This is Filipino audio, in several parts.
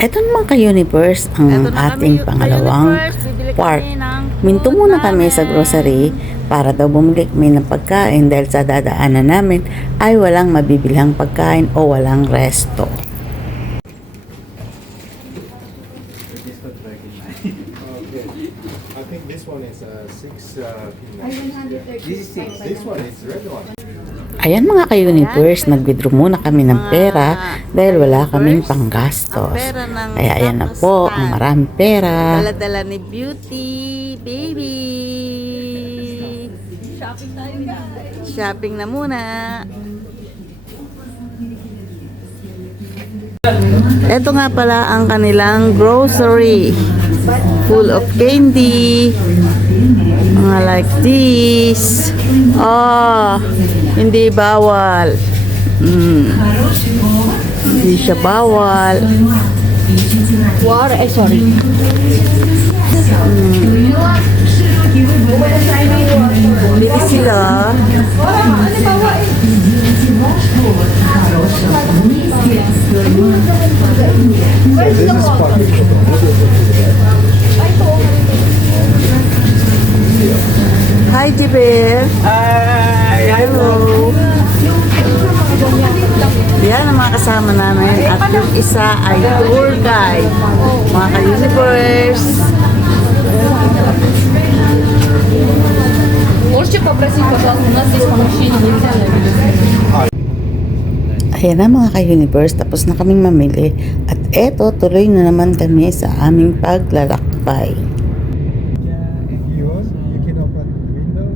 Eto naman ka-universe ang ating pangalawang part. Minto muna kami sa grocery para daw bumili kami ng pagkain dahil sa dadaanan namin ay walang mabibilang pagkain o walang resto. I think this one is 6 This one is red one. Ayan mga ka-universe, nag-withdraw muna kami ng pera dahil wala kaming panggastos. Kaya ayan na po, ang maraming pera. Dala-dala ni Beauty, baby. Shopping tayo guys. Shopping na muna. Ito nga pala ang kanilang grocery. Full of candy. Mga like this. Hindi bawal. Hindi siya bawal. Water, sorry. Bili sila. This is part. Hi, Jibel. Hi. Hello. Yan ang mga kasama namin. At yung isa ay tour guide. Mga ka-universe. Можете попросить, пожалуйста, у нас здесь помещение нельзя наведать. Ayan na mga ka-universe, tapos na kaming mamili. At eto, tuloy na naman kami sa aming paglalakbay. If you want, you can open the window.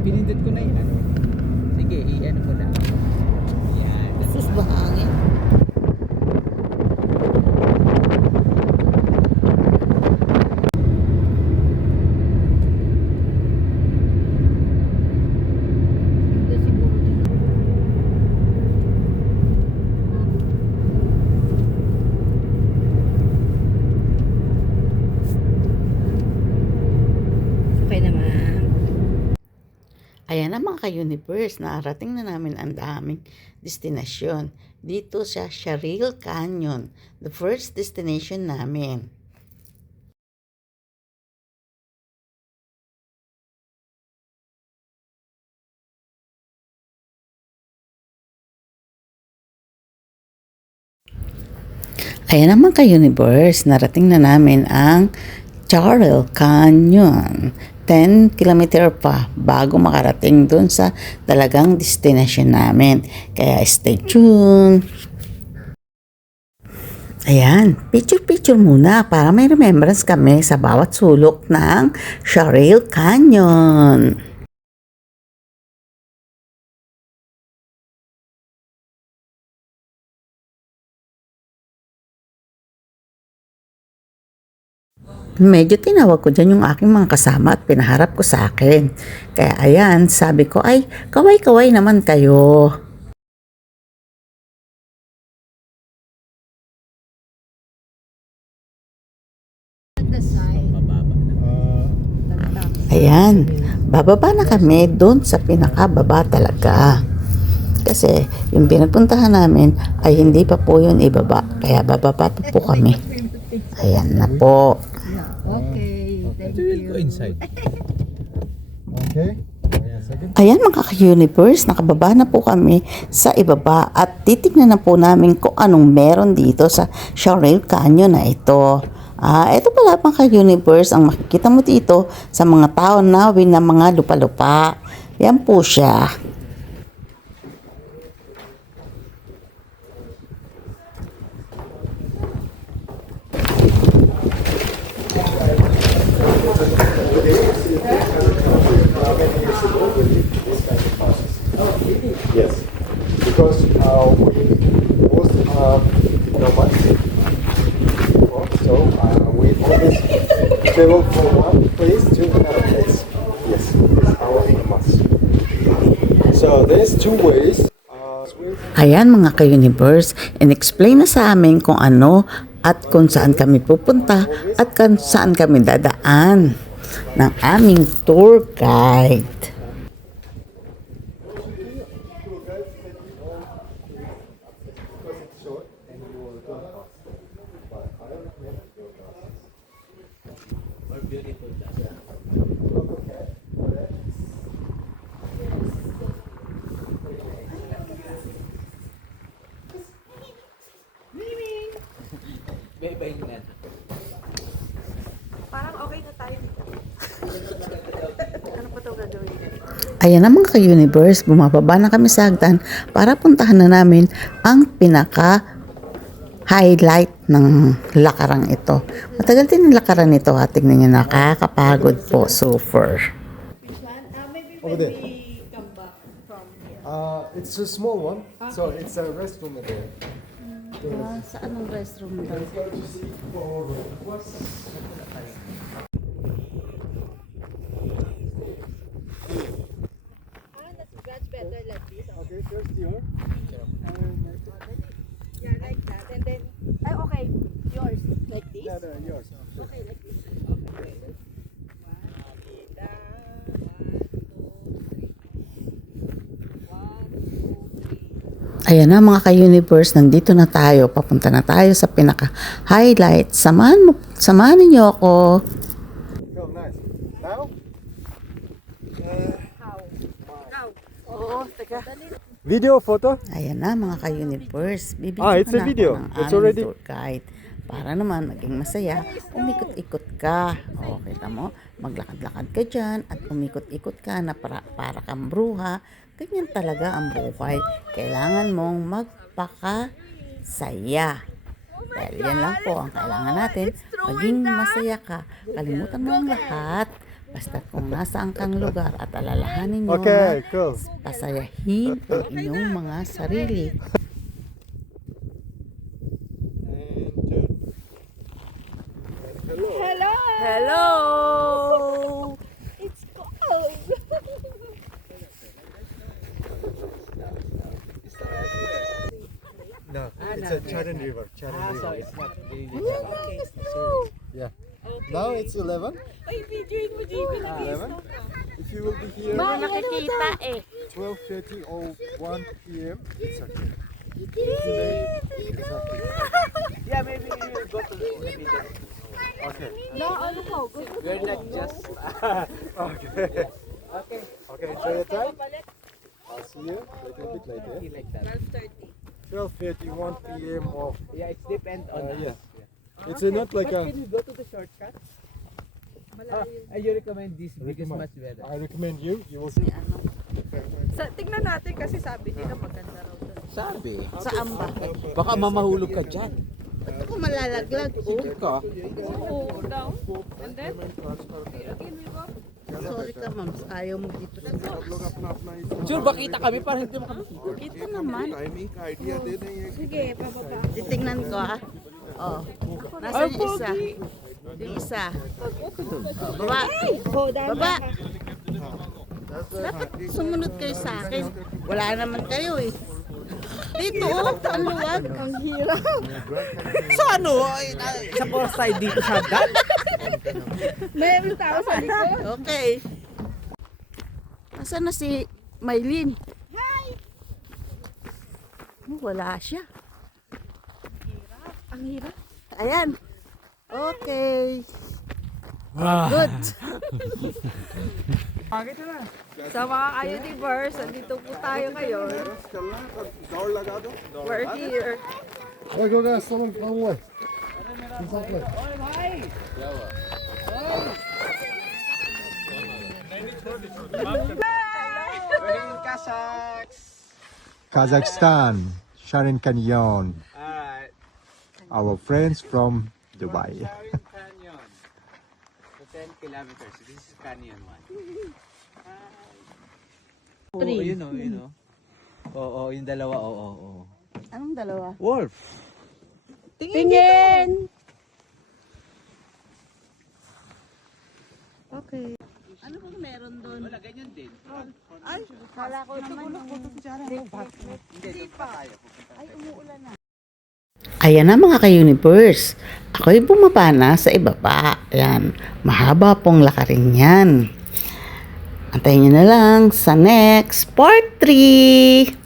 Pinindot ko na yan. Sige, i-ano mo lang. Yan. Sus, bahangin. Okay naman. Ayan na mga ka-universe, narating na namin ang daming destinasyon. Dito sa Sharil Canyon, the first destination namin. Ayan naman ka-universe, narating na namin ang Sharil Canyon. 10 kilometer pa bago makarating dun sa talagang destination namin. Kaya stay tuned. Ayan, picture-picture muna para may remembrance kami sa bawat sulok ng Sharil Canyon. Medyo tinawag ko dyan yung aking mga kasama at pinaharap ko sa akin. Kaya ayan, sabi ko ay kaway-kaway naman kayo. Ayan, bababa na kami doon sa pinakababa talaga. Kasi yung pinagpuntahan namin ay hindi pa po yun ibaba. Kaya bababa pa po kami. Ayan na po. Okay, thank We will go you. inside. Okay. Second. Ayan mga ka-universe, nakababa na po kami sa ibaba at titignan na po namin kung anong meron dito sa Sharil Canyon na ito. Ito pala mga ka-universe, ang makikita mo dito sa mga tao nawin na mga lupa-lupa. Yan po siya. Yes. Because we both are nomads. So we always travel from one place to another place. Yes, it's our nomads. So there's two ways. Ayan mga ka-universe, in-explain na sa amin kung ano at kung saan kami pupunta at kung saan kami dadaan ng aming tour guide. short. Beautiful. Bye-bye na. Parang okay na tayo dito. Ano pa ito gagawin? Ayan na mga ka-universe, bumababa na kami sa hagdan para puntahan na namin ang pinaka-highlight ng lakarang ito. Matagal din ang lakaran nito ha, tingnan nyo, nakakapagod po, super. Over there. It's a small one, so it's a restroom over there. Sa anong restroom daw? Okay, first here. Yeah, like that. And then, ay, okay. Yours. Like this? Yeah, no, yours. Okay, like this. Ayan na mga ka-universe, nandito na tayo, papunta na tayo sa pinaka-highlight. Samahan ninyo ako. Go, nice. Now? Oo, teka. Video, photo? Ayan na mga ka-universe, bibigyan It's a video. ng It's aming already. tour guide. Para naman maging masaya, umikot-ikot ka. O, kita mo, maglakad-lakad ka dyan at umikot-ikot ka na para kang bruha. Ganyan talaga ang buhay. Kailangan mong magpakasaya. Dahil yan lang po ang kailangan natin, maging masaya ka. Kalimutan mo ang lahat. Basta kung nasaan kang lugar at alalahanin nyo Okay, na cool. pasayahin ang inyong mga sarili. Hello! It's cold! No, it's a Charan River. Charan So River. it's not really Yeah. Now it's 11. Ay, videoin mo, Jimmy. 11. If you will be here Nakikita eh. 12:30 or 1 p.m., it's okay. If you're late, it's okay. Yeah, maybe we will go to the video. Okay. No, ano po? We're not just... Okay. Okay. Okay, enjoy your time. I'll see you a little bit later. Feel like that. 12:30, 1 p.m. or Yeah, it depends on us. yeah. It's not like But a. can you go to the shortcut? You recommend this because Recommend. much better. I recommend you. You will see. Tingnan natin kasi sabi nila maganda raw doon. Sabi. Saan ba? Baka mamahulog ka dyan. Ako malalaglag. Sige ka. Oo, down. And then, again we go. Sorry ka ma'am, ayaw mo dito sa Sure, bakita kami para hindi mo kami kita. Kita naman. Sige, pababa. Titingnan ko ah. Oh. Nasaan yung isa? Yung isa. Oh, baba. Baba. Dapat sumunod kayo sa akin. Wala naman kayo eh. Dito oh, ang luwag. Ang hirap. Sa ano? Sa forest side dito sa hagdan? Mayroon tao sa likod. Okay. Nasaan na si Maylin? Oh, wala siya. Ang hirap. Ayan. Okay. Good. Sa mga ka-universe, andito po tayo ngayon. We're here. Hey, go guys, someone come away. Kazakhstan, Sharon Canyon, Alright. our friends from Dubai. Sharon Canyon. So 10 kilometers. This is Canyon 1. Oh, yun o, yun o. Oo, yung dalawa, oo. Anong dalawa? Wolf! Tingin! Okay. Ano bang meron doon? Wala, ganyan din. Ay, kala ko naman yung... Hindi, doon pa tayo. Ay, umuulan na. Ayan na mga ka-universe. Ako'y bumaba na sa ibaba. Ayan, mahaba pong lakarin yan. Antayin nyo na lang sa next part 3.